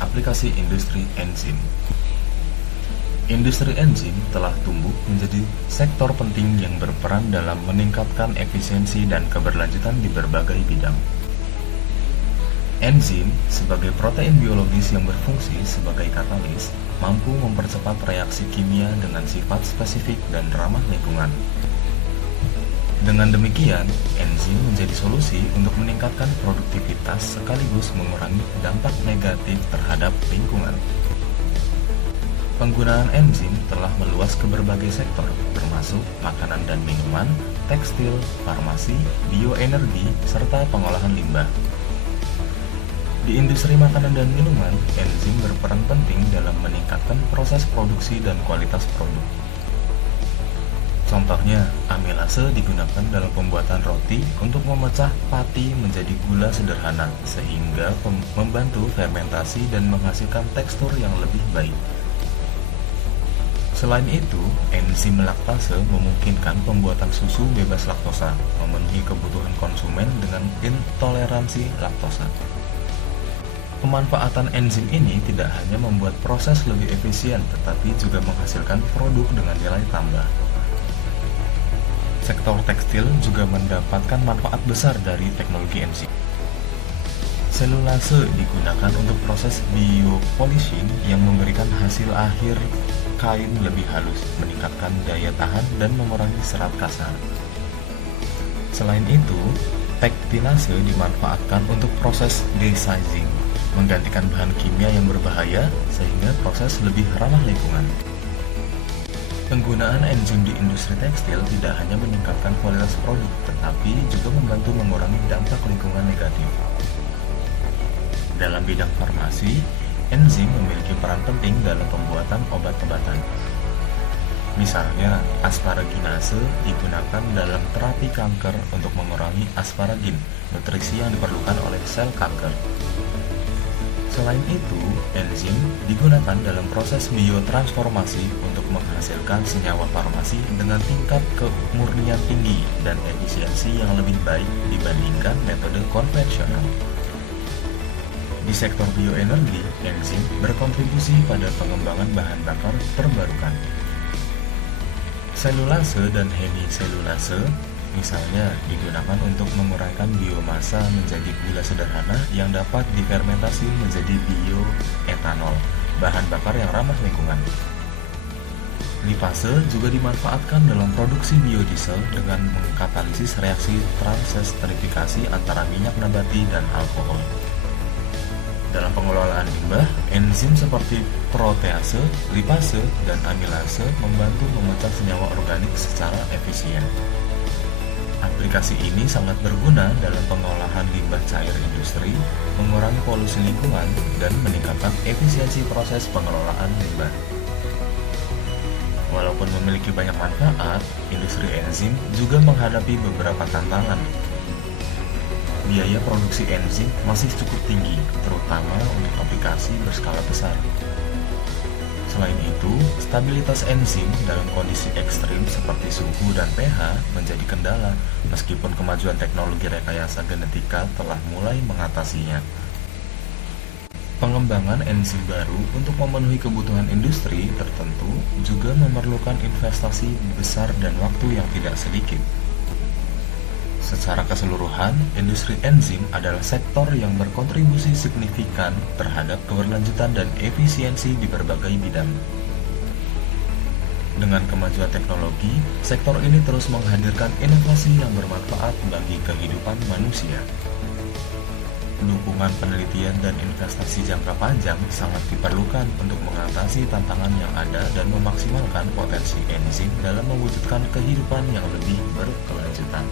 aplikasi industri enzim. Industri enzim telah tumbuh menjadi sektor penting yang berperan dalam meningkatkan efisiensi dan keberlanjutan di berbagai bidang. Enzim, sebagai protein biologis yang berfungsi sebagai katalis, mampu mempercepat reaksi kimia dengan sifat spesifik dan ramah lingkungan. Dengan demikian, enzim menjadi solusi untuk meningkatkan produktivitas sekaligus mengurangi dampak negatif terhadap lingkungan. Penggunaan enzim telah meluas ke berbagai sektor, termasuk makanan dan minuman, tekstil, farmasi, bioenergi, serta pengolahan limbah. Di industri makanan dan minuman, enzim berperan penting dalam meningkatkan proses produksi dan kualitas produk. Contohnya, amilase digunakan dalam pembuatan roti untuk memecah pati menjadi gula sederhana, sehingga membantu fermentasi dan menghasilkan tekstur yang lebih baik. Selain itu, enzim laktase memungkinkan pembuatan susu bebas laktosa, memenuhi kebutuhan konsumen dengan intoleransi laktosa. Pemanfaatan enzim ini tidak hanya membuat proses lebih efisien, tetapi juga menghasilkan produk dengan nilai tambah. Sektor tekstil juga mendapatkan manfaat besar dari teknologi enzim. Selulase digunakan untuk proses biopolishing yang memberikan hasil akhir kain lebih halus, meningkatkan daya tahan dan mengurangi serat kasar. Selain itu, tektilase dimanfaatkan untuk proses desizing, menggantikan bahan kimia yang berbahaya sehingga proses lebih ramah lingkungan. Penggunaan enzim di industri tekstil tidak hanya meningkatkan kualitas produk, tetapi juga membantu mengurangi dampak lingkungan negatif. Dalam bidang farmasi, enzim memiliki peran penting dalam pembuatan obat-obatan. Misalnya, asparaginase digunakan dalam terapi kanker untuk mengurangi asparagin, nutrisi yang diperlukan oleh sel kanker. Selain itu, enzim digunakan dalam proses biotransformasi untuk menghasilkan senyawa farmasi dengan tingkat kemurnian tinggi dan efisiensi yang lebih baik dibandingkan metode konvensional. Di sektor bioenergi, enzim berkontribusi pada pengembangan bahan bakar terbarukan. Selulase dan hemiselulase misalnya digunakan untuk menguraikan biomasa menjadi gula sederhana yang dapat difermentasi menjadi bioetanol, bahan bakar yang ramah lingkungan. Lipase juga dimanfaatkan dalam produksi biodiesel dengan mengkatalisis reaksi transestrifikasi antara minyak nabati dan alkohol. Dalam pengelolaan limbah, enzim seperti protease, lipase, dan amilase membantu memecah senyawa organik secara efisien. Aplikasi ini sangat berguna dalam pengolahan limbah cair industri, mengurangi polusi lingkungan, dan meningkatkan efisiensi proses pengelolaan limbah. Walaupun memiliki banyak manfaat, industri enzim juga menghadapi beberapa tantangan. Biaya produksi enzim masih cukup tinggi, terutama untuk aplikasi berskala besar. Selain itu, stabilitas enzim dalam kondisi ekstrim seperti suhu dan pH menjadi kendala, meskipun kemajuan teknologi rekayasa genetika telah mulai mengatasinya. Pengembangan enzim baru untuk memenuhi kebutuhan industri tertentu juga memerlukan investasi besar dan waktu yang tidak sedikit. Secara keseluruhan, industri enzim adalah sektor yang berkontribusi signifikan terhadap keberlanjutan dan efisiensi di berbagai bidang. Dengan kemajuan teknologi, sektor ini terus menghadirkan inovasi yang bermanfaat bagi kehidupan manusia. Dukungan penelitian dan investasi jangka panjang sangat diperlukan untuk mengatasi tantangan yang ada dan memaksimalkan potensi enzim dalam mewujudkan kehidupan yang lebih berkelanjutan.